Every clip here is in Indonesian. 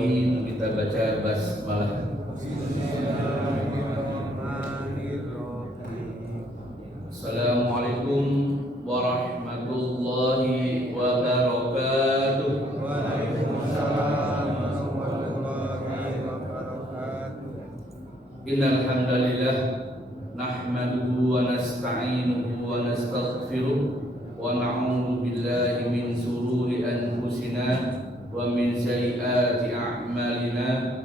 awwalin kita baca basmalah. Assalamualaikum warahmatullahi wabarakatuh. Waalaikumsalam warahmatullahi wabarakatuh. Innal hamdalillah nahmaduhu wa nasta'inuhu wa nastaghfiruh wa na'udzu billahi min shururi anfusina wa min sayyiati a'malina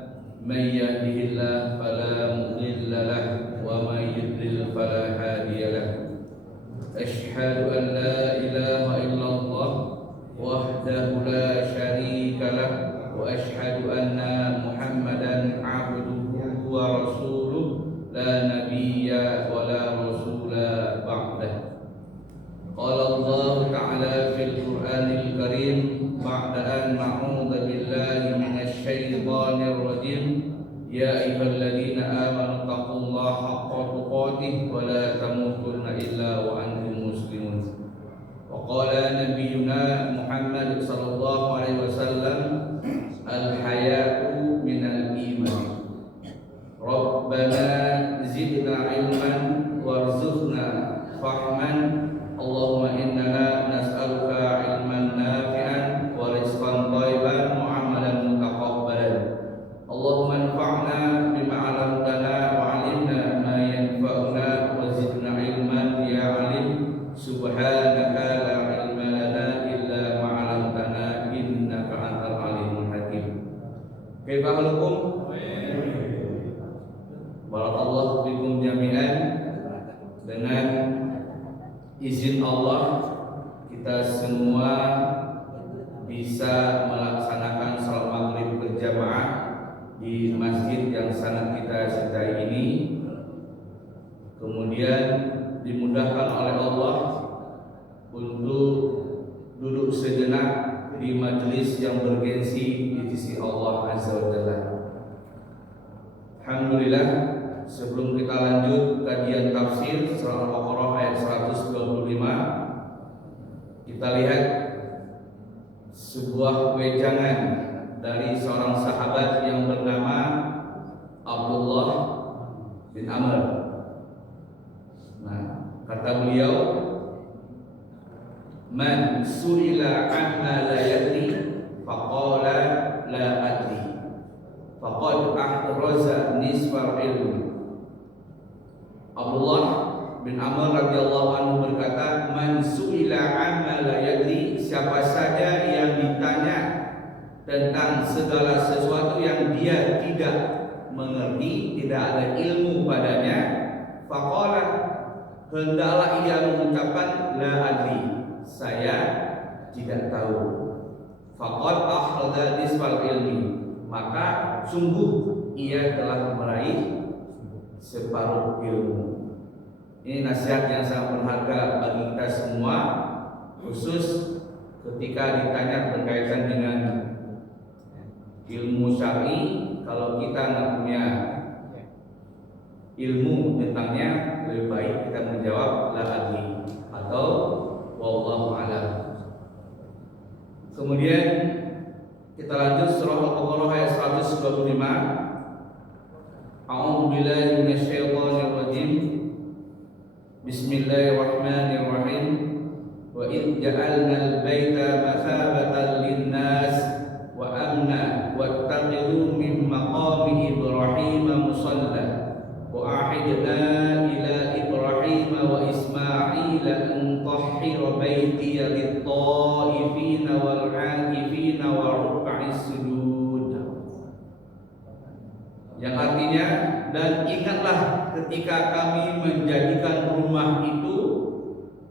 may yahdihillahu fala mudilla lahu wa may yudlil fala hadiya lahu. Asyhadu an la ilaha illallah wahdahu la syarika lahu wa asyhadu anna Muhammadan 'abduhu wa rasuluh la nabiyya wa la rasula ba'dah. Qala Allah ta'ala fil Qur'anil Karim ba'da an na'udzu billahi minasy syaithanir rajim. Ya ayyuhalladzina amanu taqullaha haqqa tuqatih wa la tamutunna illa wa antum muslimun. Wa qala nabiyyuna Muhammad sallallahu alaihi wasallam al-haya'u minal iman. Rabbana zidna ilman warzuqna fahman. Allahumma innana nas'aluka ilman nafi'an wa rizqan thayyiban wa 'amalan mutaqabbalan. Allahumma anfa'na bima 'allamtana wa 'allimna ma yanfa'una wa zidna ilman ya 'alim. Subhanaka la ilma lana illa ma 'allamtana innaka antal alimul hakim. Kaifa halukum? Barakallahu fikum jami'an. Dengan izin Allah kita semua bisa melaksanakan salat maghrib berjamaah di masjid yang sangat kita cintai ini. Kemudian dimudahkan oleh Allah untuk duduk sejenak di majelis yang bergengsi di sisi Allah Azza wa Jalla. Alhamdulillah, sebelum kita lanjut kajian tafsir surah Al-Baqarah ayat 125, kita lihat sebuah wejangan dari seorang sahabat yang bernama Abdullah bin Amr. Nah, kata beliau, man su'ila amma la yadri faqala la adri faqad ahraza nisfal ilmi. Abdullah bin Amr radhiyallahu anhu berkata, man su'ila amma la yadri, siapa saja yang ditanya tentang segala sesuatu yang dia tidak mengerti, tidak ada ilmu padanya, faqala, hendaklah ia mengucapkan la adri, saya tidak tahu. Faqad akhadha nisfal ilmi, maka sungguh ia telah meraih separuh ilmu. Ini nasihat yang sangat berharga bagi kita semua, khusus ketika ditanya berkaitan dengan ilmu syar'i. Kalau kita nggak punya ilmu tentangnya, lebih baik kita menjawab la adri atau wallahu a'lam. Kemudian kita lanjut surah Al-Baqarah ayat 125. A'udzu billahi minasyaitonir rajim. Bismillahirrahmanirrahim. Wa id ja'alnal baita mathabatan lin-nas wa amna wattakhidhu min maqami Ibrahim musalla wa ahidna ila Ibrahim wa Ismail an tahhira baitiya lit-ta'ifina wal 'akifina wa ruk'is sujud. Yang artinya, dan ingatlah ketika kami menjadikan rumah itu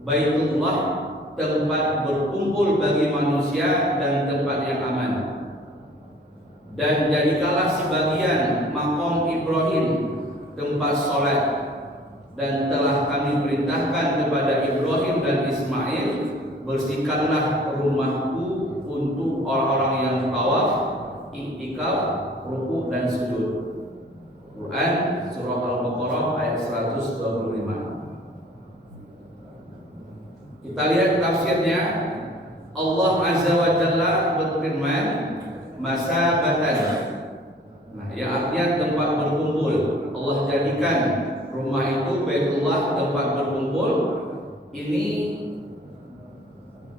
Baitullah tempat berkumpul bagi manusia dan tempat yang aman, dan jadikanlah sebagian maqam Ibrahim tempat sholat, dan telah kami perintahkan kepada Ibrahim dan Ismail, bersihkanlah rumahku untuk orang-orang yang tawaf, iktikaf, ruku dan sujud. Quran surah Al-Baqarah ayat 125. Kita lihat tafsirnya. Allah Azza wa Jalla berfirman, masabatan. Nah, yang artinya tempat berkumpul. Allah jadikan rumah itu Baitullah tempat berkumpul. Ini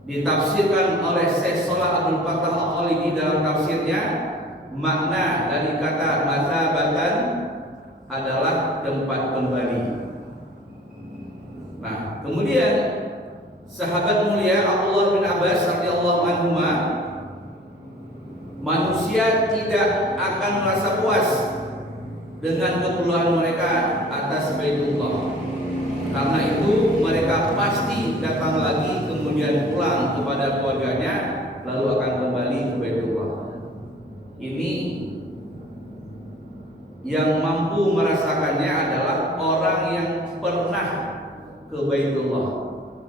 ditafsirkan oleh Syekh Shalih Abdul Fattah Al-Khalidi dalam tafsirnya, makna dari kata masabatan adalah tempat kembali. Nah, kemudian sahabat mulia Abdullah bin Abbas radhiyallahu anhu, manusia tidak akan merasa puas dengan keperluan mereka atas Baitullah. Karena itu mereka pasti datang lagi kemudian pulang kepada keluarganya lalu akan kembali ke Baitullah. Ini yang mampu merasakannya adalah orang yang pernah ke Baitullah.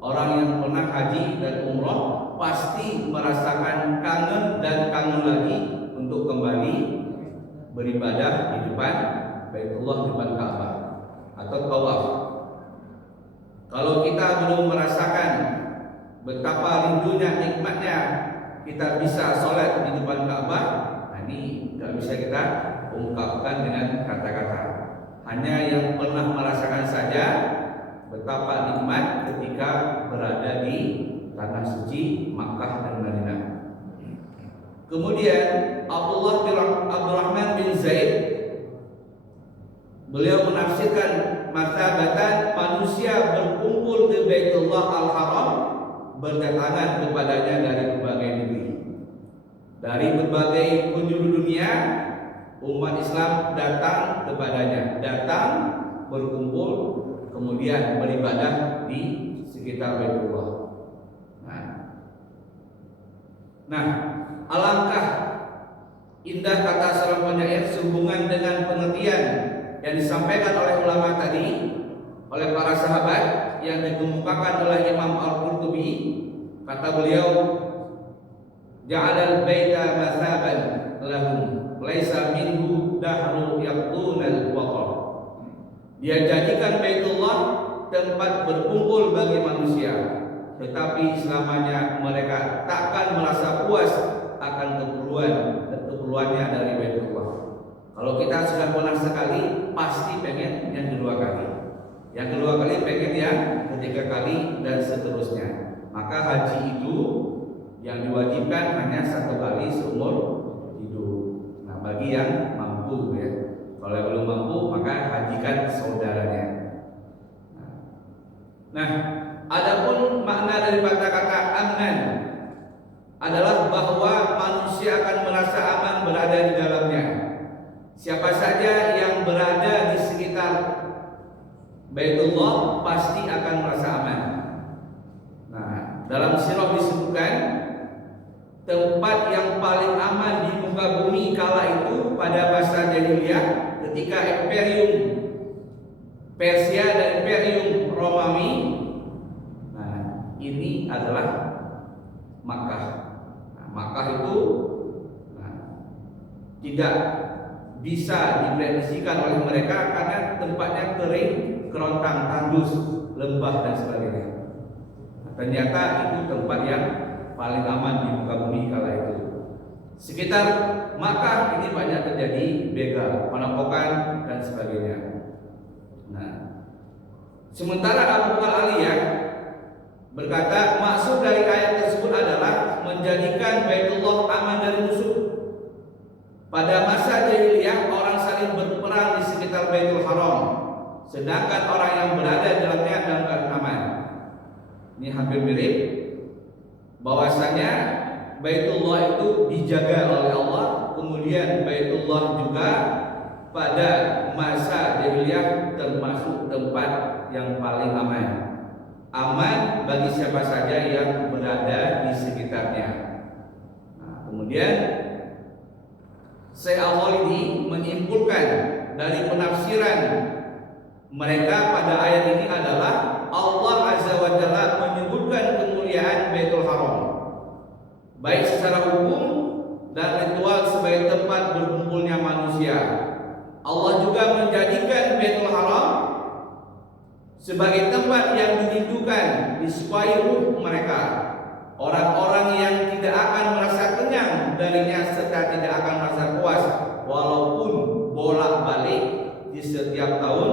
Orang yang pernah haji dan umroh pasti merasakan kangen dan kangen lagi untuk kembali beribadah di depan Baitullah, di depan Ka'bah atau tawaf. Kalau kita belum merasakan betapa rindunya, nikmatnya kita bisa sholat di depan Ka'bah, nah ini nggak bisa kita ungkapkan dengan kata-kata. Hanya yang pernah merasakan saja betapa nikmat ketika berada di tanah suci Makkah dan Madinah. Kemudian Abdurrahman bin Zaid, beliau menafsirkan masabatan manusia berkumpul di Baitullah Al-Haram, berdatangan kepadanya dari berbagai negeri, dari berbagai penjuru dunia. Umat Islam datang kepadanya, datang berkumpul, kemudian beribadah di sekitar Baitullah. Nah, alangkah indah kata seorang penyair sehubungan dengan pengertian yang disampaikan oleh ulama tadi, oleh para sahabat yang dikemukakan oleh Imam Al-Qurtubi. Kata beliau, ja'alal baita masaban lahum laisa minhu dahru yaqtunal waqar. Dia jadikan Baitullah tempat berkumpul bagi manusia, tetapi selamanya mereka takkan merasa puas akan keperluannya dari Baitullah. Kalau kita sudah pernah sekali, pasti pengen yang kedua kali. Yang kedua kali pengen yang ketiga kali dan seterusnya. Maka haji itu yang diwajibkan hanya satu kali seumur hidup. Nah, bagi yang mampu ya. Kalau yang belum mampu maka hajikan saudaranya. Nah, adapun makna dari kata-kata aman adalah bahwa manusia akan merasa aman berada di dalamnya. Siapa saja yang berada di sekitar Baitullah pasti akan merasa aman. Nah, dalam sirah disebutkan tempat yang paling aman di muka bumi kala itu pada masa jahiliyah ketika Imperium Persia dan Imperium Romawi. Nah, ini adalah Makkah. Nah, Makkah itu tidak bisa diprediksikan oleh mereka karena tempatnya kering, kerontang, tandus, lembah dan sebagainya. Nah, ternyata itu tempat yang paling aman di muka bumi kala itu. Sekitar Makkah ini banyak terjadi begal, perampokan dan sebagainya. Nah, sementara Abu Al-Aliyah berkata maksud dari ayat tersebut adalah menjadikan Baitullah aman dari musuh. Pada masa jahiliyah orang saling berperang di sekitar Baitul Haram, sedangkan orang yang berada di dalamnya dalam keadaan aman. Ini hampir mirip bahwasanya Baitullah itu dijaga oleh Allah, kemudian Baitullah juga pada masa jahiliyah termasuk tempat yang paling aman. Aman bagi siapa saja yang berada di sekitarnya. Nah, kemudian Syekh Al-Khalidi menyimpulkan dari penafsiran mereka pada ayat ini adalah Allah Azza wa Jalla menyebutkan kemuliaan Baitul Haram baik secara hukum dan ritual sebagai tempat berkumpulnya manusia. Allah juga menjadikan Baitul Haram sebagai tempat yang dirindukan, disukai ruh mereka. orang-orang yang tidak akan merasa kenyang darinya serta tidak akan merasa puas walaupun bolak-balik di setiap tahun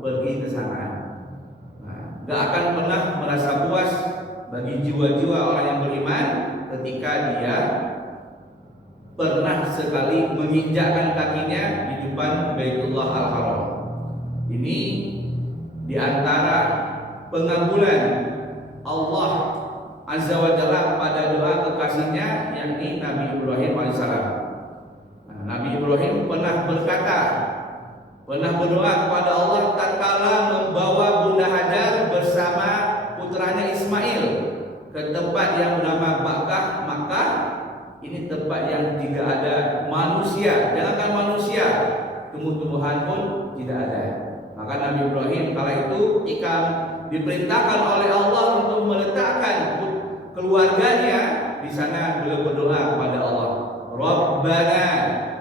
pergi ke sana. Gak akan pernah merasa puas bagi jiwa-jiwa orang yang beriman ketika dia pernah sekali menginjakkan kakinya di depan Baitullah Al-Haram. Ini diantara pengabulan Allah Azza wa Jalla pada doa kekasihnya, yakni Nabi Ibrahim alaihissalam. Nabi Ibrahim pernah berdoa kepada Allah tatkala membawa Bunda Hajar bersama putranya Ismail ke tempat yang bernama Makkah. Ini tempat yang tidak ada manusia, jangankan manusia, tumbuh-tumbuhan pun tidak ada. Maka Nabi Ibrahim kala itu ketika diperintahkan oleh Allah untuk meletakkan keluarganya di sana, beliau berdoa kepada Allah, Rabbana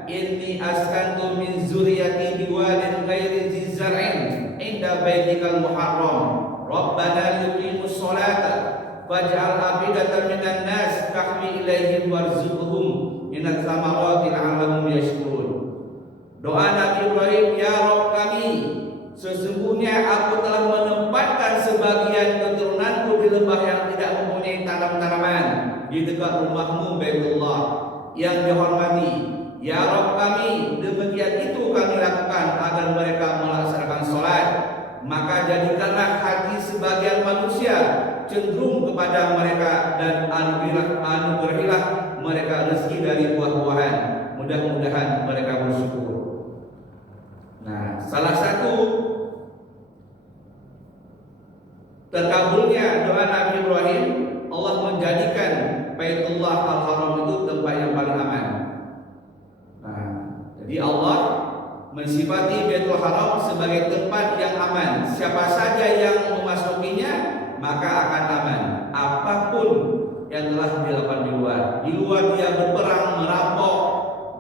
inni askantu min zuriyati biwadin ghairi dzi zar'in inda baitikal muharram Rabbana yuqimus sholata faj'al afidatan minan nas tahwi ilaihim warzuqhum minat samarati la'allahum yashkurun. Doa Nabi Ibrahim, ya Rabb kami, sesungguhnya aku telah menempatkan sebagian keturunanku di lembah yang tidak mempunyai tanam-tanaman di dekat rumahmu Baitullah yang dihormati. Ya Rabb kami, demikian itu kami lakukan agar mereka melaksanakan sholat. Maka jadikanlah hati sebagian manusia cenderung kepada mereka dan anugerahilah mereka rezeki dari buah-buahan. Mudah-mudahan mereka bersyukur. Nah, salah satu terkabulnya doa Nabi Ibrahim, Allah menjadikan Baitullah Al-Haram itu tempat yang paling aman. Nah, jadi Allah mensifati Baitul Haram sebagai tempat yang aman. Siapa saja yang memasukinya maka akan aman. Apapun yang telah dilakukan di luar. Di luar dia berperang, merampok,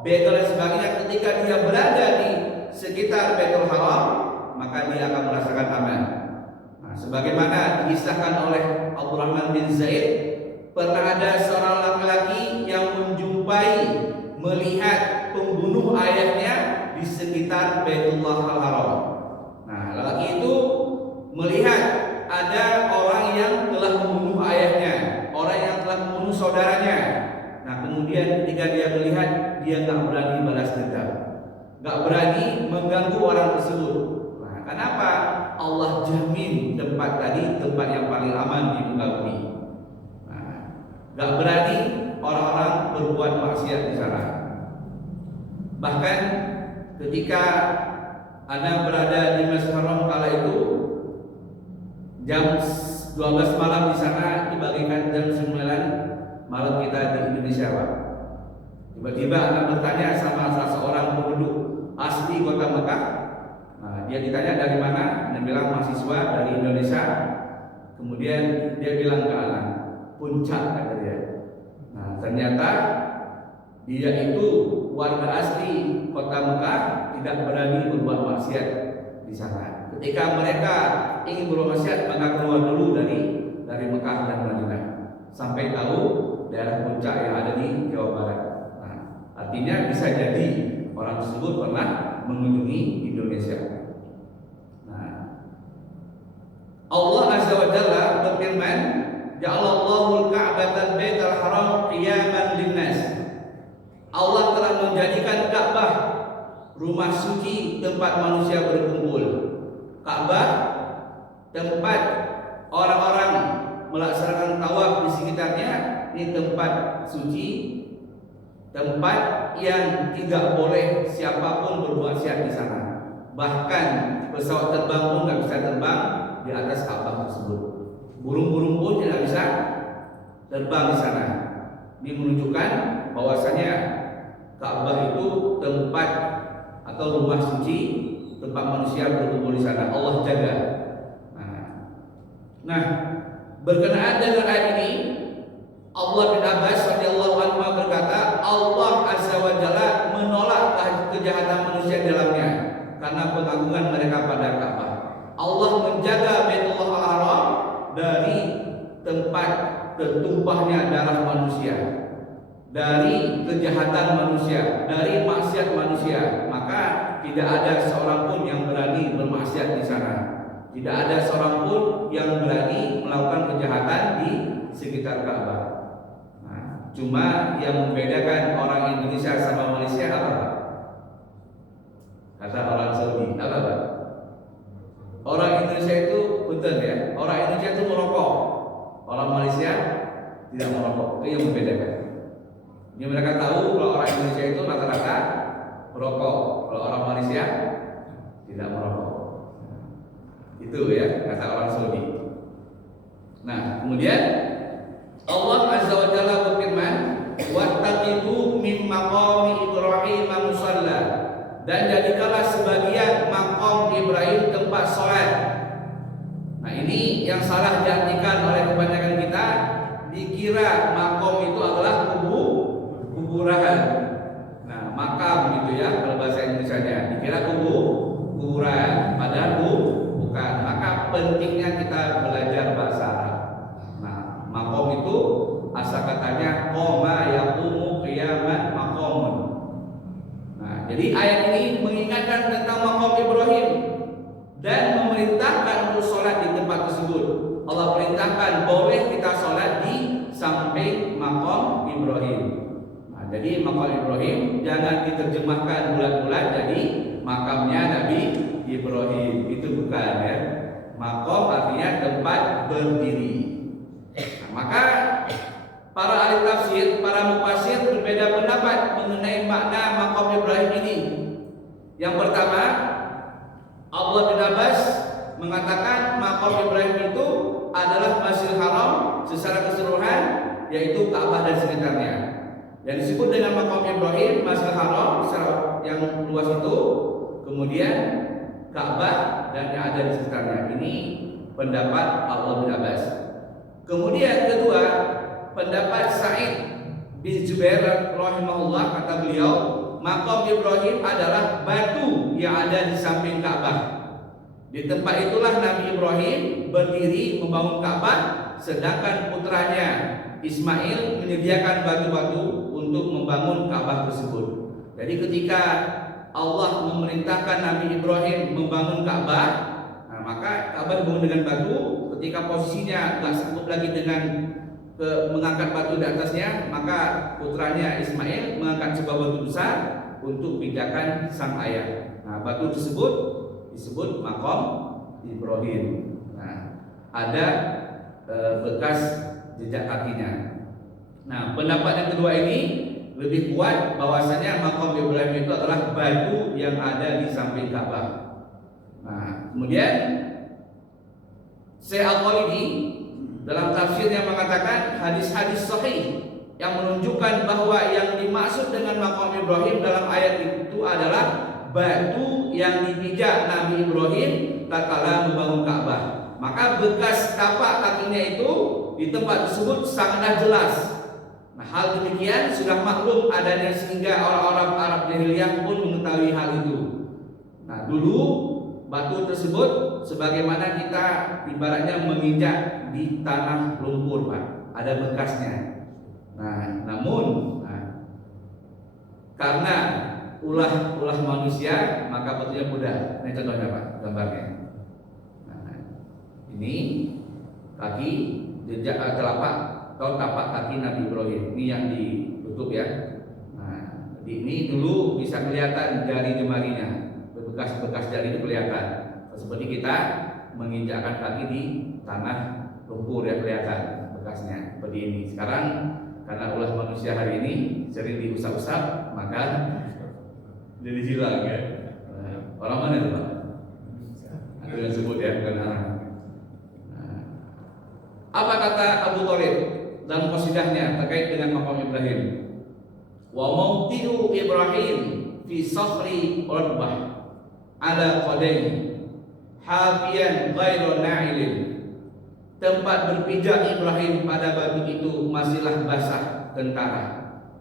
begal dan sebagainya, ketika dia berada di sekitar Baitul Haram maka dia akan merasakan aman. Nah, sebagaimana dikisahkan oleh Abdurrahman bin Zaid, pernah ada seorang laki-laki yang melihat pembunuh ayahnya di sekitar Baitullah Al-Haram. Nah, lelaki itu melihat ada orang yang telah membunuh ayahnya, orang yang telah membunuh saudaranya. Nah, kemudian ketika dia melihat, dia tak berani balas dendam, gak berani mengganggu orang tersebut. Nah, kenapa? Allah jamin tempat tadi tempat yang paling aman di muka bumi. Nah, gak berani orang-orang berbuat maksiat di sana. Bahkan ketika Anda berada di Masjidil Haram kala itu jam 12 malam di sana dibagikan jam 9 malam kita di Indonesia, Pak. Tiba-tiba Anda bertanya sama salah seorang penduduk asli kota Mekah. Nah, dia ditanya dari mana? Dia bilang mahasiswa dari Indonesia. Kemudian dia bilang ke anak, Puncak, kata dia. Nah, ternyata dia itu warga asli kota Mekah, tidak berani berbuat maksiat di sana. Ketika mereka ingin berbuat maksiat, maka keluar dulu dari Mekah dan Madinah sampai tahu daerah Puncak yang ada di Jawa Barat. Nah, artinya bisa jadi orang tersebut pernah mengunjungi Indonesia. Nah, Allah Azza wa Jalla berfirman, Ja'alallahu al-Ka'batal Baital Haram qiyaman linnas. Allah telah menjadikan Ka'bah rumah suci, tempat manusia berkumpul. Ka'bah tempat orang-orang melaksanakan tawaf di sekitarnya. Ini tempat suci, tempat yang tidak boleh siapapun berbuat maksiat di sana. Bahkan pesawat terbang pun nggak bisa terbang di atas Ka'bah tersebut. Burung-burung pun tidak bisa terbang di sana. Ini menunjukkan bahwasanya Ka'bah itu tempat atau rumah suci, tempat manusia berkumpul di sana. Allah jaga. Nah, berkenaan dengan ayat ini, Allah bin Abbas radhiyallahu anhu berkata, Allah Azza wa Jalla menolak kejahatan manusia di dalamnya karena pengagungan mereka pada Ka'bah. Allah menjaga Baitullah Al-Haram dari tempat tertumpahnya darah manusia, dari kejahatan manusia, dari maksiat manusia, maka tidak ada seorang pun yang berani bermaksiat di sana. Tidak ada seorang pun yang berani melakukan kejahatan di sekitar Ka'bah. Nah, cuma yang membedakan orang Indonesia sama Malaysia apa, Pak? Kata orang Saudi, apa, Pak? Orang Indonesia itu punten ya, orang Indonesia itu merokok, orang Malaysia tidak merokok. Itu yang membedakan. Jadi mereka tahu kalau orang Indonesia itu rata-rata merokok, kalau orang Malaysia tidak merokok. Itu ya kata orang Saudi. Nah, kemudian Allah Azza wa Jalla berfirman, "Wattaqidu min maqami Ibrahim musalla." Dan jadikanlah sebagian maqam Ibrahim tempat salat. Nah, ini yang salah diartikan oleh kebanyakan kita, dikira maqam itu adalah kuburan. Nah, makam gitu ya kalau bahasa Indonesianya, dikira kuburan, padahal bukan. Maka pentingnya kita belajar bahasa Arab. Nah, maqam itu asal katanya qoma yaqumu qiyaman maqamun. Nah, jadi ayat ini mengingatkan tentang maqam Ibrahim dan memerintahkan untuk sholat di tempat tersebut. Allah perintahkan boleh kita sholat di samping maqam Ibrahim. Nah, jadi maqam Ibrahim jangan diterjemahkan bulat-bulat jadi makamnya Nabi Ibrahim. Itu bukan ya. Maqam artinya tempat berdiri. Nah, maka para ahli tafsir, para mufassir berbeda pendapat mengenai makna maqam Ibrahim ini. Yang pertama, Allah bin Abbas mengatakan maqam Ibrahim itu adalah Masjidil Haram secara keseluruhan, yaitu Ka'bah dan sekitarnya. Yang disebut dengan maqam Ibrahim, Masjidil Haram secara yang luas itu, kemudian Ka'bah dan yang ada di sekitarnya. Ini pendapat Allah bin Abbas. Kemudian kedua, pendapat Sa'id bin Jubair rahimahullah, kata beliau, maqam Ibrahim adalah batu yang ada di samping Ka'bah. Di tempat itulah Nabi Ibrahim berdiri membangun Ka'bah, sedangkan putranya Ismail menyediakan batu-batu untuk membangun Ka'bah tersebut. Jadi ketika Allah memerintahkan Nabi Ibrahim membangun Ka'bah, nah, maka Ka'bah dibangun dengan batu. Ketika posisinya tidak sanggup lagi dengan mengangkat batu di atasnya, maka putranya Ismail mengangkat sebuah batu besar untuk pindahkan sang ayah. Nah, batu tersebut disebut maqam Ibrahim. Nah, ada bekas jejak kakinya. Nah, pendapat yang kedua ini lebih kuat bahwasanya maqam Ibrahim itu adalah batu yang ada di samping Ka'bah. Nah, kemudian Syekh Al-Khalidi dalam tafsirnya mengatakan hadis-hadis sahih yang menunjukkan bahwa yang dimaksud dengan maqam Ibrahim dalam ayat itu adalah batu yang dipijak Nabi Ibrahim tatkala membangun Ka'bah. Maka bekas tapak kakinya itu di tempat tersebut sangatlah jelas. Nah, hal demikian sudah maklum adanya sehingga orang-orang Arab jahiliyah pun mengetahui hal itu. Nah, dulu batu tersebut sebagaimana kita ibaratnya menginjak di tanah lumpur, Pak, ada bekasnya. Nah, namun karena ulah manusia maka batunya mudah. Ini contohnya, Pak, gambarnya. Nah, ini kaki jejak telapak atau tapak kaki Nabi Ibrahim. Ini yang ditutup ya. Nah, jadi ini dulu bisa kelihatan jari jemarinya, bekas-bekas jari itu kelihatan. Seperti kita menginjakkan kaki di tanah lumpur ya, kelihatan bekasnya seperti ini. Sekarang karena ulah manusia hari ini sering diusap-usap, maka jadi hilang ya. Orang mana itu, Pak? Aku yang sebut ya, bukan orang. Apa kata Abu Thalib dalam qasidahnya terkait dengan maqam Ibrahim? Wa mawti'u Ibrahim fi sakhri radbah ala qadaini hafiyan ghairu na'ilin. Tempat berpijak Ibrahim pada batu itu masihlah basah tentara.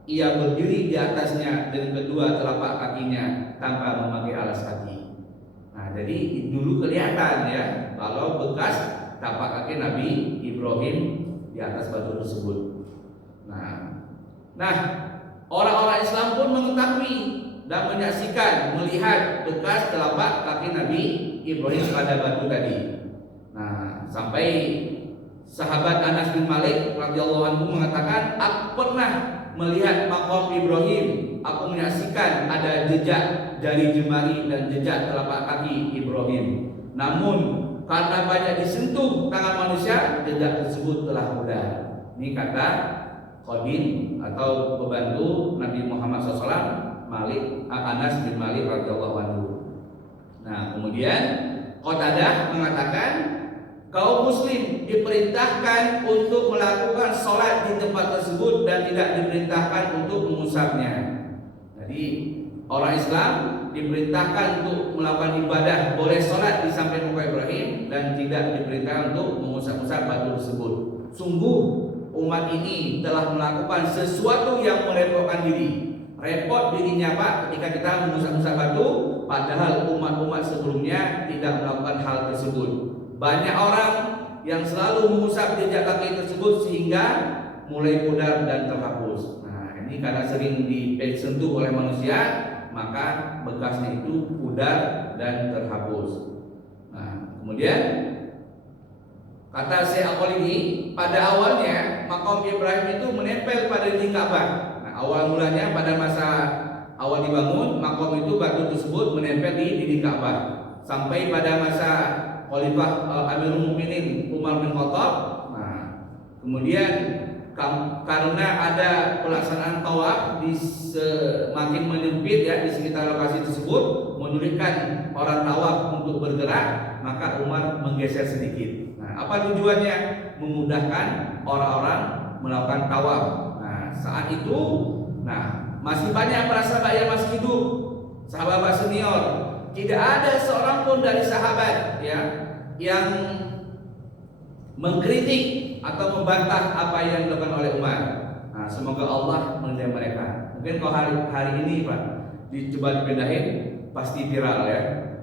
Ia berdiri di atasnya dengan kedua telapak kakinya tanpa memakai alas kaki. Nah, jadi dulu kelihatan ya kalau bekas tapak kaki Nabi Ibrahim di atas batu tersebut. Nah, orang-orang Islam pun mengetahui dan menyaksikan, melihat bekas telapak kaki Nabi Ibrahim pada batu tadi. Nah, sampai sahabat Anas bin Malik radhiyallahu anhu mengatakan, aku pernah melihat makam Ibrahim, aku menyaksikan ada jejak jari jemari dan jejak telapak kaki Ibrahim. Namun karena banyak disentuh tangan manusia, jejak tersebut telah pudar. Ini kata Khodin atau pembantu Nabi Muhammad SAW, Anas bin Malik radhiyallahu anhu. Nah, kemudian Qatadah mengatakan, kaum muslim diperintahkan untuk melakukan sholat di tempat tersebut dan tidak diperintahkan untuk mengusapnya. Jadi orang Islam diperintahkan untuk melakukan ibadah, boleh sholat di samping muka Ibrahim dan tidak diperintahkan untuk mengusap-usap batu tersebut. Sungguh umat ini telah melakukan sesuatu yang merepotkan diri. Repot dirinya Pak ketika kita mengusap-usap batu, padahal umat-umat sebelumnya tidak melakukan hal tersebut. Banyak orang yang selalu mengusap jejak kaki tersebut sehingga mulai pudar dan terhapus. Nah, ini karena sering disentuh oleh manusia, maka bekasnya itu pudar dan terhapus. Nah, kemudian kata Syekh Al-Khalidi, pada awalnya makam Ibrahim itu menempel pada dinding Ka'bah. Nah, awal mulanya pada masa awal dibangun, makam itu batu tersebut menempel di dinding Ka'bah. Sampai pada masa Khalifah Amirul Mukminin Umar bin Khattab. Nah, kemudian karena ada pelaksanaan tawaf di semakin menyempit ya di sekitar lokasi tersebut, menyulitkan orang tawaf untuk bergerak, maka Umar menggeser sedikit. Nah, apa tujuannya? Memudahkan orang-orang melakukan tawaf. Nah, saat itu, masih banyak para sahabat yang masih hidup, sahabat senior. Tidak ada seorang pun dari sahabat ya yang mengkritik atau membantah apa yang dilakukan oleh Umar. Nah, semoga Allah menilai mereka. Mungkin kalau hari ini Pak dicoba dipindahin pasti viral ya.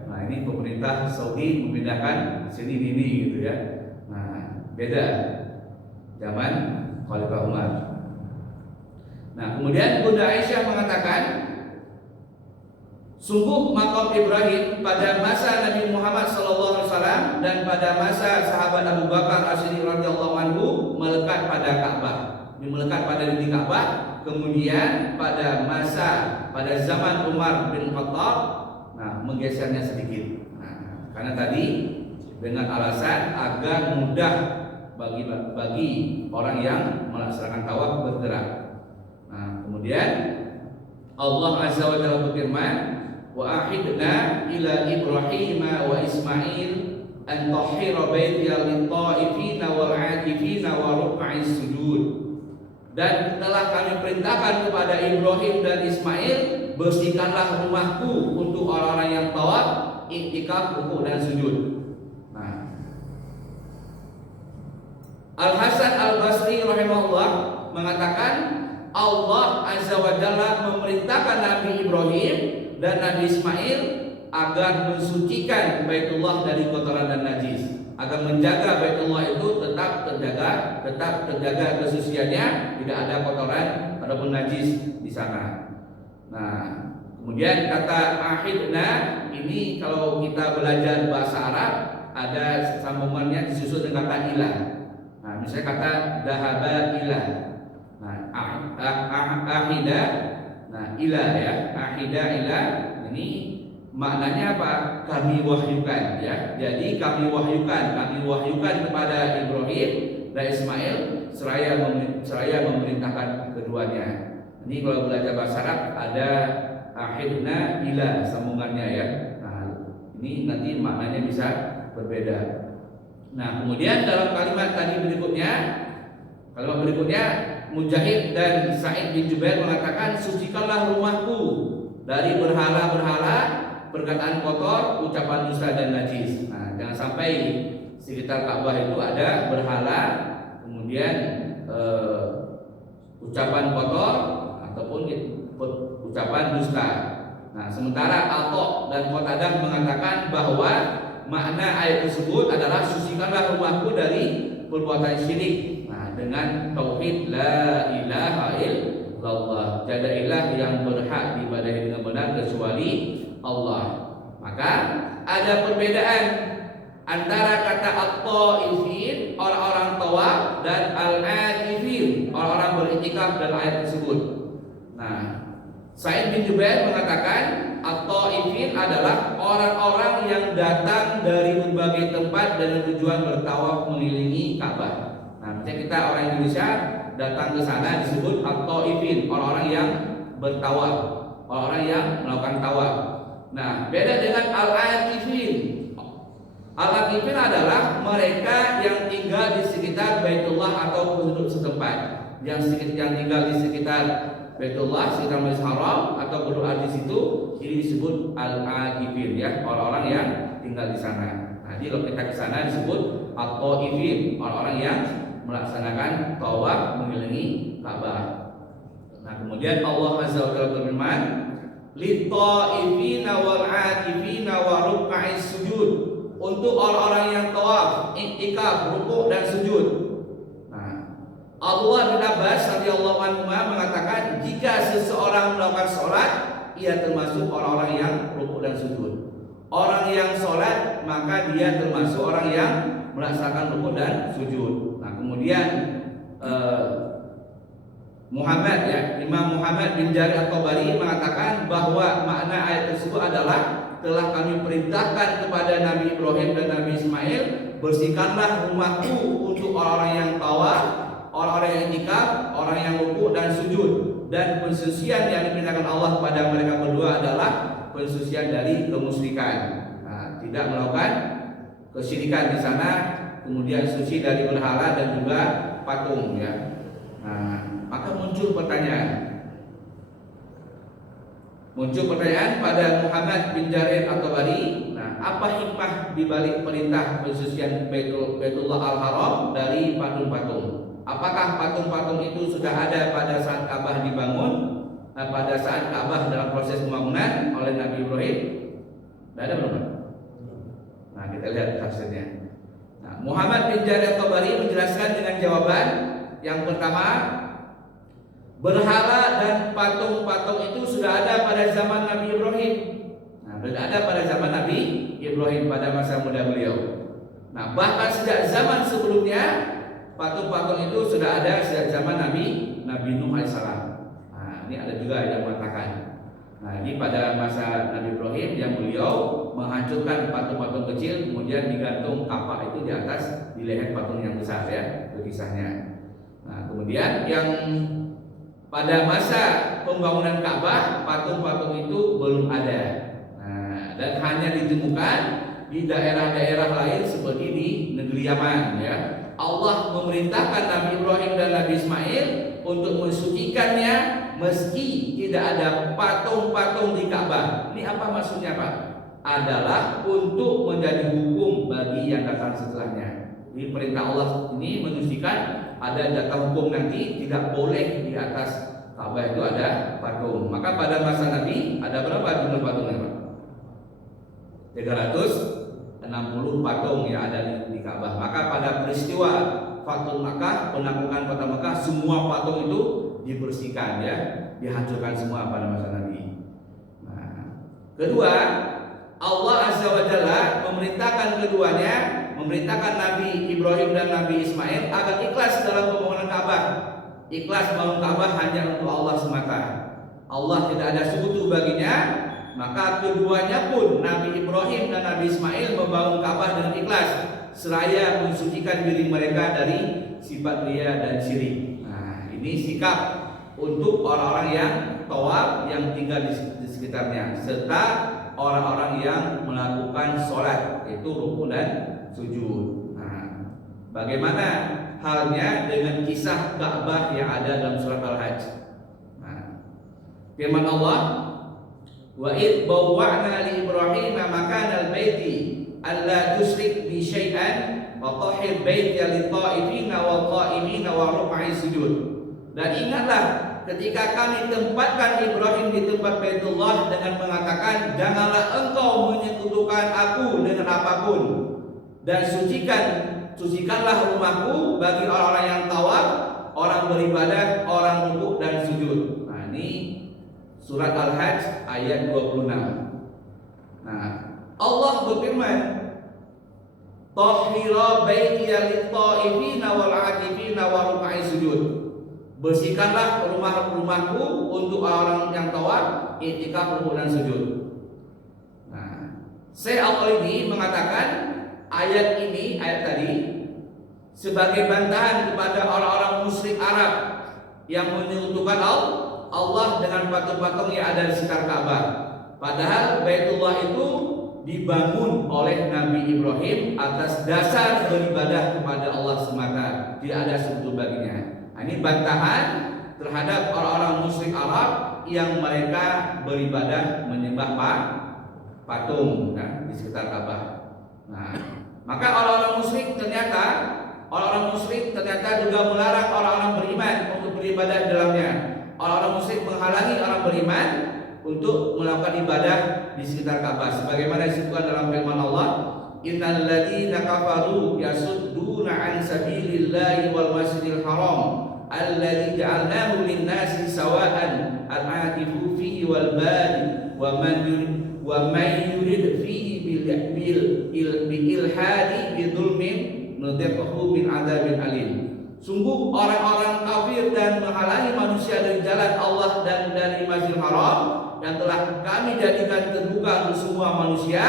Nah, ini pemerintah Saudi memindahkan sini ini gitu ya. Nah, beda zaman Khalifah Umar. Nah, kemudian Bunda Aisyah mengatakan, sungguh makam Ibrahim pada masa Nabi Muhammad SAW dan pada masa sahabat Abu Bakar As-Siddiq radhiyallahu anhu melekat pada Ka'bah, melekat pada dinding Ka'bah. Kemudian pada zaman Umar bin Khattab, menggesernya sedikit. Nah, karena tadi dengan alasan agar mudah bagi orang yang melaksanakan tawaf bergerak. Nah, kemudian Allah Azza wa Jalla berfirman, wa ahidna ila Ibrahim wa Ismail an tahhira baitiya lit-ta'ifina wal 'akifina wa ruk'is sujud. Dan telah kami perintahkan kepada Ibrahim dan Ismail, bersihkanlah rumahku untuk orang-orang yang tawaf, iktikaf, rukuk dan sujud. Nah, Al-Hasan Al-Basri rahimahullah mengatakan, Allah Azza wa Jalla memerintahkan Nabi Ibrahim dan Nabi Ismail agar mensucikan Baitullah dari kotoran dan najis, agar menjaga Baitullah itu tetap terjaga kesuciannya, tidak ada kotoran ataupun najis di sana. Nah, kemudian kata ahidna ini kalau kita belajar bahasa Arab ada sambungannya disusul dengan kata ilah. Nah, misalnya kata dahaba ilah. Nah, ahida, ilah ya, ahida ilah ini maknanya apa? Kami wahyukan ya. Jadi kami wahyukan kepada Ibrahim dan Ismail seraya memerintahkan keduanya. Ini kalau belajar bahasa Arab ada ahidna ilah sambungannya ya. Nah, ini nanti maknanya bisa berbeda. Nah, kemudian dalam kalimat berikutnya Mujahid dan Sa'id bin Jubair mengatakan, sucikanlah rumahku dari berhala-berhala, perkataan kotor, ucapan dusta dan najis. Nah, jangan sampai sekitar Ka'bah itu ada berhala, kemudian ucapan kotor ataupun ucapan dusta. Nah, sementara Al-Tok dan Qatadah mengatakan bahwa makna ayat tersebut adalah sucikanlah rumahku dari perbuatan syirik. Nah, dengan tauhid la ilaha illallah, tiada ilah yang berhak diibadahi dengan benar kecuali Allah. Maka ada perbedaan antara kata at-taifin, orang-orang tawaf, dan al-akifin, orang-orang beriktikaf dalam ayat tersebut. Nah, Sa'id bin Jubair mengatakan at-taifin adalah orang-orang yang datang dari berbagai tempat dengan tujuan bertawaf mengelilingi Ka'bah. Nah, misalnya kita orang Indonesia datang ke sana disebut at-taifin, orang-orang yang bertawaf, orang-orang yang melakukan tawaf. Nah, beda dengan al-akifin. Al-akifin adalah mereka yang tinggal di sekitar Baitullah atau penduduk setempat, yang tinggal di sekitar Baitullah, sekitar Masjidil Haram atau berdoa di situ. Ini disebut al-akifin, ya, orang-orang yang tinggal di sana. Nah, jadi kalau kita ke sana disebut at-taifin, orang-orang yang melaksanakan tawaf mengelilingi Ka'bah. Nah, kemudian Allah Azza wa Jalla berfirman, lit-taifina wal akifina wa ruk'a'is sujud, untuk orang-orang yang tawaf, iktikaf, rukuk dan sujud. Nah, Allah bin Abbas radhiyallahu anhu mengatakan, jika seseorang melakukan sholat, ia termasuk orang-orang yang rukuk dan sujud. Orang yang sholat, maka dia termasuk orang yang melaksanakan rukuk dan sujud. Nah, kemudian Muhammad, ya, Imam Muhammad bin Jarir at-Tabari mengatakan bahwa makna ayat tersebut adalah, telah kami perintahkan kepada Nabi Ibrahim dan Nabi Ismail, bersihkanlah rumahku untuk orang-orang yang tawaf, orang-orang yang iktikaf, orang yang rukuk dan sujud. Dan pensucian yang diperintahkan Allah kepada mereka berdua adalah pensucian dari kemusyrikan. Nah, tidak melakukan kesyirikan di sana, kemudian suci dari berhala dan juga patung, ya. Nah, maka muncul pertanyaan pada Muhammad bin Jarir at-Tabari. Nah, apa hikmah dibalik perintah pensucian Baitullah al-Haram dari patung-patung? Apakah patung-patung itu sudah ada pada saat Ka'bah dibangun? Nah, pada saat Ka'bah dalam proses pembangunan oleh Nabi Ibrahim? Tidak ada, belum? Nah, kita lihat tafsirnya. Nah, Muhammad bin Jarir at-Tabari menjelaskan dengan jawaban yang pertama, berhala dan patung-patung itu sudah ada pada zaman Nabi Ibrahim. Nah, sudah ada pada zaman Nabi Ibrahim pada masa muda beliau. Nah, bahkan sejak zaman sebelumnya patung-patung itu sudah ada sejak zaman Nabi Nuh alaihissalam. Nah, ini ada juga yang mengatakan. Nah, ini pada masa Nabi Ibrahim yang beliau menghancurkan patung-patung kecil, kemudian digantung kapak itu di atas, di leher patung yang besar, ya, itu kisahnya. Nah, kemudian yang pada masa pembangunan Ka'bah, patung-patung itu belum ada. Nah, dan hanya ditemukan di daerah-daerah lain seperti di negeri Yaman, ya. Allah memerintahkan Nabi Ibrahim dan Nabi Ismail untuk mensucikannya meski tidak ada patung-patung di Ka'bah. Ini apa maksudnya, Pak? Adalah untuk menjadi hukum bagi yang datang setelahnya. Di perintah Allah ini menyucikan, ada jatah hukum nanti tidak boleh di atas Ka'bah itu ada patung. Maka pada masa Nabi ada berapa jumlah patungnya, Pak? 360 patung yang ada di Ka'bah. Maka pada peristiwa Fathul Makkah, penaklukan kota Makkah, semua patung itu dibersihkan, ya, dihancurkan semua pada masa Nabi. Nah, kedua, Allah Azza wa Jalla memerintahkan keduanya, memerintahkan Nabi Ibrahim dan Nabi Ismail agar ikhlas dalam pembangunan Ka'bah. Ikhlas membangun Ka'bah hanya untuk Allah semata. Allah tidak ada sekutu baginya. Maka keduanya pun, Nabi Ibrahim dan Nabi Ismail, membangun Ka'bah dengan ikhlas, seraya mensucikan diri mereka dari sifat riya dan syirik. Nah, ini sikap untuk orang-orang yang tawaf, yang tinggal di sekitarnya, serta orang-orang yang melakukan sholat, yaitu rukuk dan sujud. Nah, bagaimana halnya dengan kisah Ka'bah yang ada dalam surat Al-Hajj? Nah, firman Allah, wa id bawwa'na li Ibrahim makanal baiti alla tusyrik bi syai'an wa tahhir baiti lit-ta'ifina wal-qa'imina wa ruk'a'is sujud. Dan ingatlah ketika kami tempatkan Ibrahim di tempat Baitullah dengan mengatakan, janganlah engkau menyekutukan aku dengan apapun, dan sucikanlah rumahku bagi orang-orang yang tawaf, orang beribadah, orang rukuk dan sujud. Nah, ini surat Al-Hajj ayat 26. Nah, Allah berfirman, "Tahhira baitiya lit-ta'ifina wal 'akifina wa ruk'i sujud." Bersihkanlah rumahku untuk orang yang tawaf, i'tikaf, rukuk dan sujud. Nah, Syekh Al-Qalbi mengatakan ayat tadi sebagai bantahan kepada orang-orang musyrik Arab yang menyekutukan Allah dengan patung-patung yang ada di sekitar Ka'bah. Padahal Baitullah itu dibangun oleh Nabi Ibrahim atas dasar beribadah kepada Allah semata, tidak ada sekutu baginya. Nah, ini bantahan terhadap orang-orang musyrik Arab yang mereka beribadah menyembah patung kan, di sekitar Ka'bah. Nah, maka orang-orang musyrik ternyata juga melarang orang-orang beriman untuk beribadah di dalamnya. Orang-orang musyrik menghalangi orang beriman untuk melakukan ibadah di sekitar Ka'bah, sebagaimana disebutkan dalam firman Allah, "Innal ladzina kafaru yasudduna 'an sabilillahi wal masjidil haram alladzi ja'alnahu lin-nasi sawa'an al-'akifu fihi wal badi wa man yurid fihi bil ilhadi bidzulmin nudzaqhu min 'adzabin alim." Sungguh orang-orang kafir dan menghalangi manusia dari jalan Allah dan dari Masjidil Haram yang telah kami jadikan terbuka untuk semua manusia,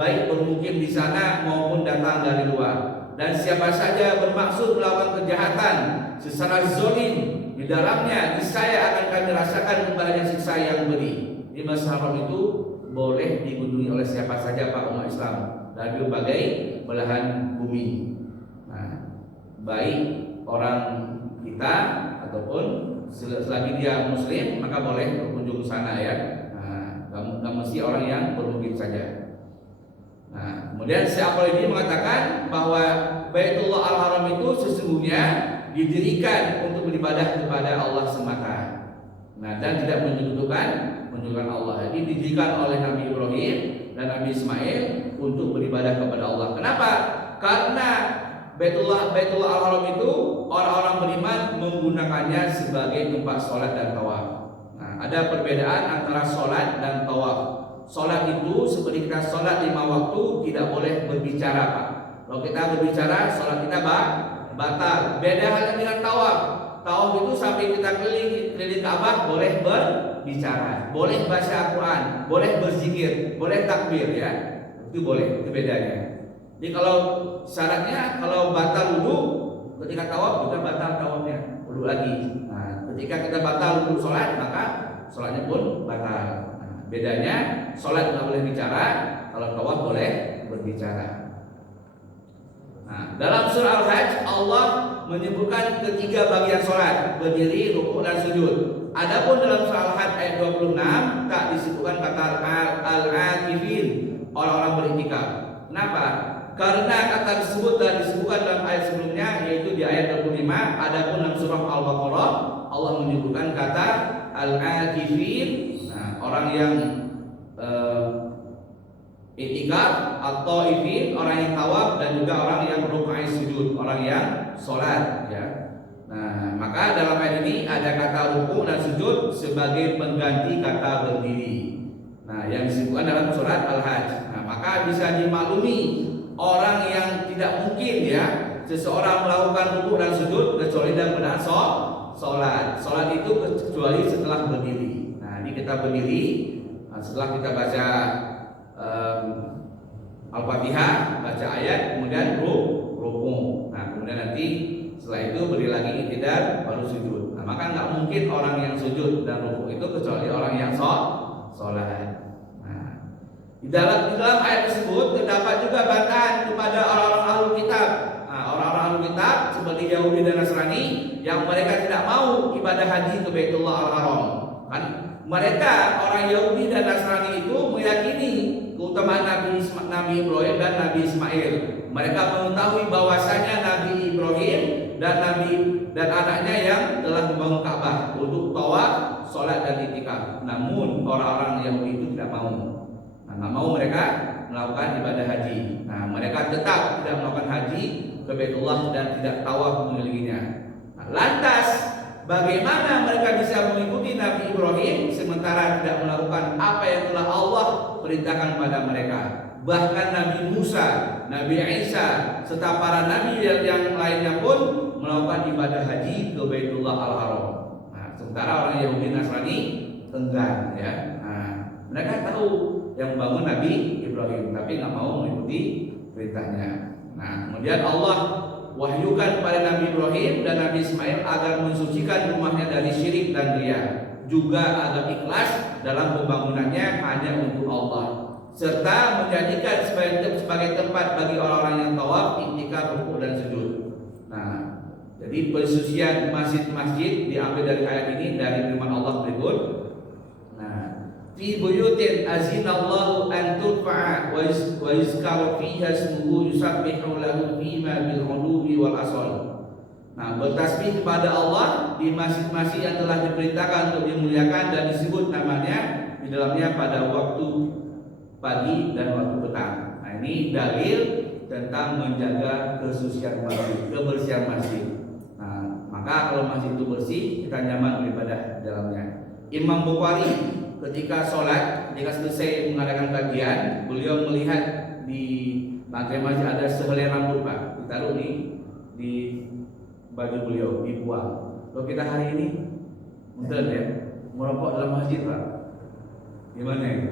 baik bermukim di sana maupun datang dari luar. Dan siapa saja bermaksud melakukan kejahatan secara zalim di dalamnya, niscaya akan kami rasakan kepadanya siksa yang pedih. Di Masjidil Haram itu boleh dikunjungi oleh siapa saja Pak umat Islam dari berbagai belahan bumi. Nah, baik orang kita ataupun selagi dia muslim maka boleh berkunjung ke sana ya. Nah, nggak mesti orang yang bermukim saja. Nah, kemudian Syekh Al-Qalbi mengatakan bahwa Baitullah Al-Haram itu sesungguhnya didirikan untuk beribadah kepada Allah semata. Nah, dan tidak menyekutukan Allah. Jadi didirikan oleh Nabi Ibrahim dan Nabi Ismail untuk beribadah kepada Allah. Kenapa? Karena Baitullah Al-Haram itu orang-orang beriman menggunakannya sebagai tempat sholat dan tawaf. Nah, ada perbedaan antara sholat dan tawaf. Sholat itu seperti kita sholat 5 waktu tidak boleh berbicara Pak. Kalau kita berbicara sholat kita batal. Beda halnya dengan tawaf. Tawaf itu sampai kita keliling Ka'bah boleh berbicara, boleh baca Al-Quran, boleh berzikir, boleh takbir ya. Itu boleh, itu bedanya. Jadi kalau syaratnya kalau batal wudu ketika tawaf juga batal tawafnya, wudu lagi. Nah, ketika kita batal wudu sholat maka sholatnya pun batal. Nah, bedanya sholat nggak boleh bicara, kalau tawaf boleh berbicara. Nah, dalam surah Al-Hajj Allah menyebutkan ketiga bagian sholat, berdiri, rukuk dan sujud. Adapun dalam surah Al-Hajj ayat 26 tak disebutkan kata al-akifin, orang-orang beriktikaf. Kenapa? Karena kata tersebut telah disebutkan dalam ayat sebelumnya, yaitu di ayat 25. Adapun dalam surah Al-Baqarah Allah menyebutkan kata al-akifin, nah, orang yang i'tikaf atau ifin, orang yang tawaf, dan juga orang yang ruk'i sujud, orang yang sholat ya. Nah, maka dalam ayat ini ada kata ruku' dan sujud sebagai pengganti kata berdiri. Nah, yang disebutkan dalam surat Al-Hajj. Nah, maka bisa dimaklumi orang yang tidak mungkin ya seseorang melakukan ruku' dan sujud kecuali dalam keadaan sholat. Sholat itu kecuali setelah berdiri. Nah, ini kita berdiri, nah, setelah kita baca Al-Fatihah, baca ayat, kemudian ruku'. Nah, kemudian nanti setelah itu berdiri lagi i'tidal, baru sujud. Nah, maka nggak mungkin orang yang sujud dan ruku' itu kecuali orang yang sholat. Nah, di dalam ayat tersebut terdapat juga bantahan kepada orang-orang ahlul kitab. Nah, orang-orang ahlul kitab seperti Yahudi dan Nasrani yang mereka tidak mau ibadah haji ke Baitullah Al-Haram. Kan mereka orang Yahudi dan Nasrani itu meyakini keutamaan Nabi Ibrahim dan Nabi Ismail. Mereka mengetahui bahwasanya Nabi Ibrahim dan anaknya yang telah membangun Ka'bah untuk tawaf, sholat dan i'tikaf. Namun orang-orang Yahudi itu tidak mau. Nah, nggak mau mereka melakukan ibadah haji. Nah, mereka tetap tidak melakukan haji ke Baitullah dan tidak tawaf mengelilinginya. Nah, lantas bagaimana mereka bisa mengikuti Nabi Ibrahim sementara tidak melakukan apa yang telah Allah perintahkan pada mereka? Bahkan Nabi Musa, Nabi Isa, serta para nabi yang lainnya pun melakukan ibadah haji ke Baitullah Al-Haram. Nah, sementara orang Yahudi Nasrani enggan, ya. Nah, mereka tahu yang membangun Nabi Ibrahim, tapi nggak mau mengikuti perintahnya. Nah, kemudian Allah wahyukan pada Nabi Ibrahim dan Nabi Ismail agar mensucikan rumahnya dari syirik dan riya, juga agar ikhlas dalam pembangunannya hanya untuk Allah, serta menjadikan sebagai tempat bagi orang-orang yang tawaf, iktikaf, rukuk dan sujud. Nah, jadi pensucian masjid-masjid diambil dari ayat ini dari firman Allah berikut. Nah, fi buyutin azinallahu an turfa'a wa yuzkaru fiha ismuhu yusabbihu lahu fima bil ghulubi wal asal. Nah, bertasbih kepada Allah di masjid-masjid yang telah diperintahkan untuk dimuliakan dan disebut namanya di dalamnya pada waktu pagi dan waktu petang. Nah, ini dalil tentang menjaga kesucian masjid, kebersihan masjid. Nah, maka kalau masjid itu bersih, kita nyaman beribadah di dalamnya. Imam Bukhari ketika sholat, ketika selesai mengadakan kajian, beliau melihat di lantai masjid ada sehelai rambut, Pak, ditaruh di baju beliau, dibuang. Kalau kita hari ini, betul ya, merokok dalam masjid, Pak, gimana itu?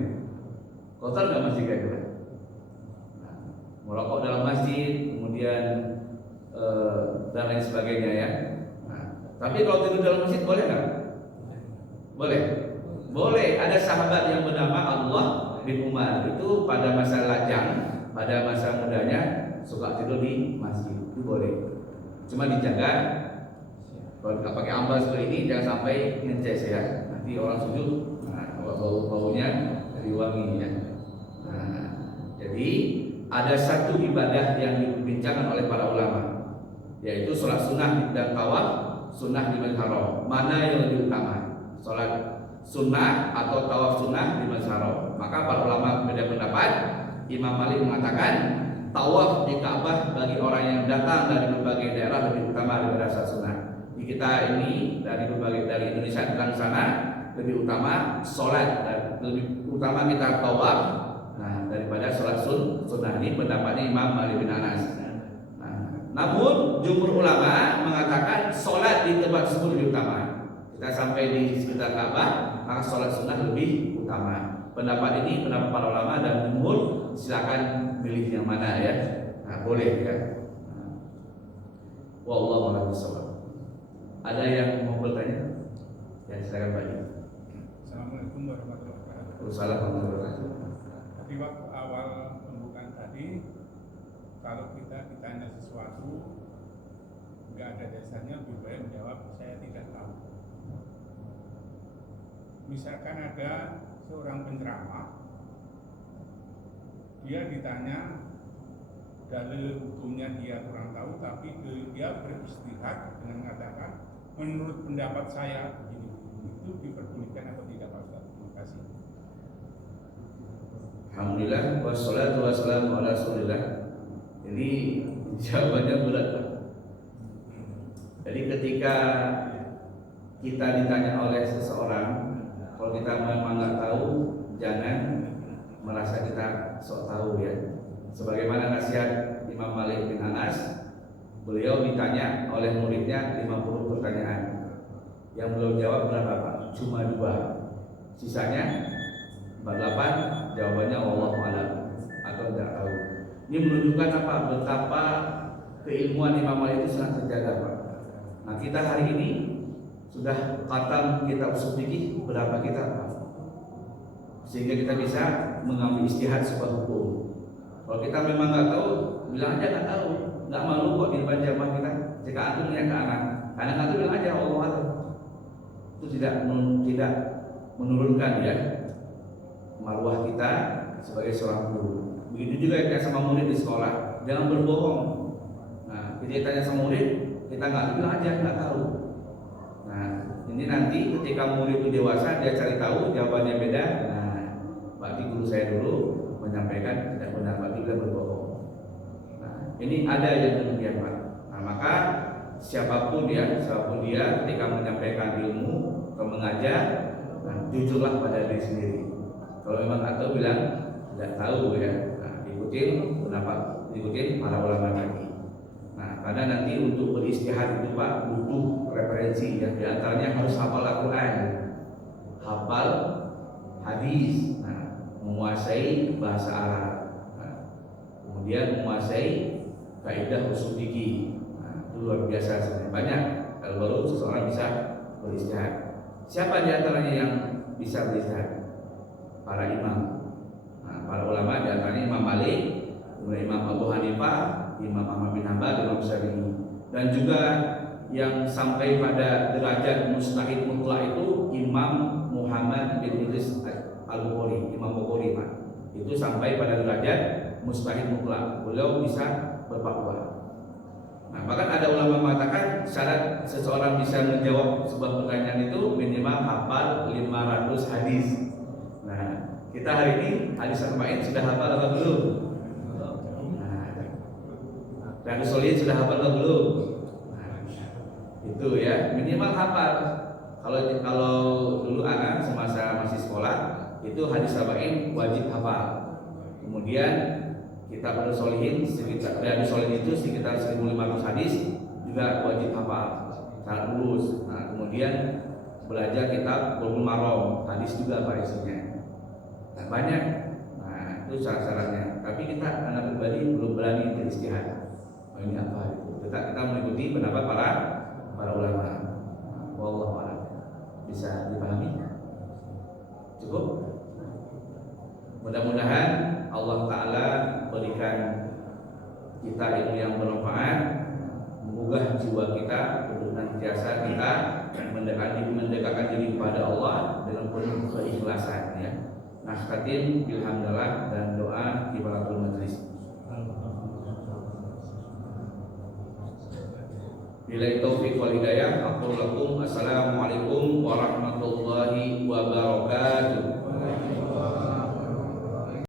Kotor nggak masjid kayak gitu? Nah, merokok dalam masjid, kemudian dan lain sebagainya, ya. Nah, tapi kalau tidur dalam masjid boleh nggak? Boleh. Boleh. Ada sahabat yang bernama Abdullah bin Umar, itu pada masa lajang, pada masa mudanya suka tidur di masjid. Itu boleh. Cuma dijaga, kalau nggak pakai ambal seperti ini jangan sampai ngeces, ya. Nanti orang sujud, nah, baunya dari wangi, ya. Nah, jadi ada satu ibadah yang dibincangkan oleh para ulama, yaitu sholat sunnah dan tawaf sunnah di Masjidil Haram. Mana yang lebih utama? Sholat sunnah atau tawaf sunnah di Masjidil Haram? Maka para ulama berbeda pendapat. Imam Malik mengatakan tawaf di Ka'bah bagi orang yang datang dari berbagai daerah lebih utama daripada sholat sunnah. Di kita ini dari Indonesia datang sana lebih utama sholat dan lebih utama kita tawaf, nah, daripada sholat sunnah. Ini pendapatnya Imam Malik bin Anas. Namun jumhur ulama mengatakan sholat di tempat tersebut lebih utama. Kita sampai di sekitar Ka'bah, maka sholat sunnah lebih utama. Pendapat ini pendapat para ulama dan jumhur, silakan pilih yang mana, ya. Nah, boleh, ya. Wallahu a'lam bishawab. Ada yang mau bertanya? Ya, silakan Pak. Assalamualaikum warahmatullahi wabarakatuh. Wassalamualaikum warahmatullahi wabarakatuh. Tadi waktu awal pembukaan tadi, kalau kita ditanya sesuatu nggak ada dasarnya, lebih baik menjawab saya tidak tahu. Misalkan ada seorang penceramah, dia ditanya dalil hukumnya dia kurang tahu, tapi dia beristihad dengan mengatakan menurut pendapat saya begini, itu diperbolehkan atau tidak, Pak Ustaz? Terima kasih. Alhamdulillah wassalatu wassalamu ala Rasulillah. Jadi jawabannya berat, Pak. Jadi ketika kita ditanya oleh seseorang, kalau kita memang nggak tahu, jangan merasa kita sok tahu, ya. Sebagaimana nasihat Imam Malik bin Anas, beliau ditanya oleh muridnya 50 pertanyaan. Yang beliau jawab berapa, Pak? Cuma 2. Sisanya 48 jawabannya wallahu a'lam atau tidak tahu. Ini menunjukkan apa? Betapa keilmuan Imam Malik itu sangat terjaga, Pak. Nah, kita hari ini sudah khatam kitab ushul fikih berapa kitab, Pak? Sehingga kita bisa mengambil istihad sebuah hukum. Kalau kita memang nggak tahu, bilang aja nggak tahu, nggak malu kok di depan jamaah kita. Jika antum ya ke anak itu bilang aja Allah a'lam. Itu tidak menurunkan, ya, marwah kita sebagai seorang guru. Begitu juga kita sama murid di sekolah, jangan berbohong. Nah, kita tanya sama murid, kita nggak bilang aja nggak tahu. Nah, ini nanti ketika murid itu dewasa, dia cari tahu, jawabannya beda. Nah, berarti guru saya dulu menyampaikan tidak benar, berarti dia berbohong. Nah, Ini ada yang demikian Pak. Nah maka siapapun dia ketika menyampaikan ilmu atau mengajar, nah, jujurlah pada diri sendiri. Kalau memang atau bilang tidak tahu ya, nah, ikutin para ulama tadi. Nah karena nanti untuk beristihad itu Pak butuh referensi ya. Di antaranya harus hafal Al-Quran, hafal hadis, nah, menguasai bahasa Arab, nah, kemudian menguasai kaidah usul fikih. Nah, itu luar biasa sebenarnya, banyak kalau baru seseorang bisa beristihad. Siapa di antaranya yang bisa beristihad? Para imam. Nah, para ulama di antaranya Imam Malik, kemudian Imam Abu Hanifah, Imam Ahmad bin Hanbal, Imam Syafi'i, dan juga yang sampai pada derajat mustahid mutlak itu Imam Muhammad bin Idris Al-Bukhari, Imam Bukhari Pak. Itu sampai pada derajat mustahid mutlak. Beliau bisa berfatwa. Nah, bahkan ada ulama mengatakan syarat seseorang bisa menjawab sebuah pertanyaan itu minimal hafal 500 hadis. Nah, kita hari ini hadis arba'in sudah hafal atau belum? Riyadhus Shalihin sudah hafal atau belum? Nah, itu ya minimal hafal. Kalau dulu anak semasa masih sekolah itu hadis arba'in wajib hafal. Kemudian kitab Riyadhus Shalihin itu sekitar 1.500 hadis juga wajib hafal syarat lulus. Nah, kemudian belajar kitab Bulughul Maram, hadis juga apa isinya. Nah, banyak. Nah, itu syarat-syaratnya. Tapi kita anak pribadi belum berani beristihad. Oh, ini apa itu? Kita mengikuti pendapat para ulama. Wallahu a'lam. Bisa dipahami? Cukup? Mudah-mudahan Allah Ta'ala berikan kita ilmu yang bermanfaat, menggugah jiwa kita untuk nantiasa kita mendekatkan diri kepada Allah dengan penuh keikhlasan ya. Nakhtatim bilhamdalillah dan doa kifaratul majlis. Billahi taufiq wal hidayah. Aqul lakum assalamualaikum warahmatullahi wabarakatuh.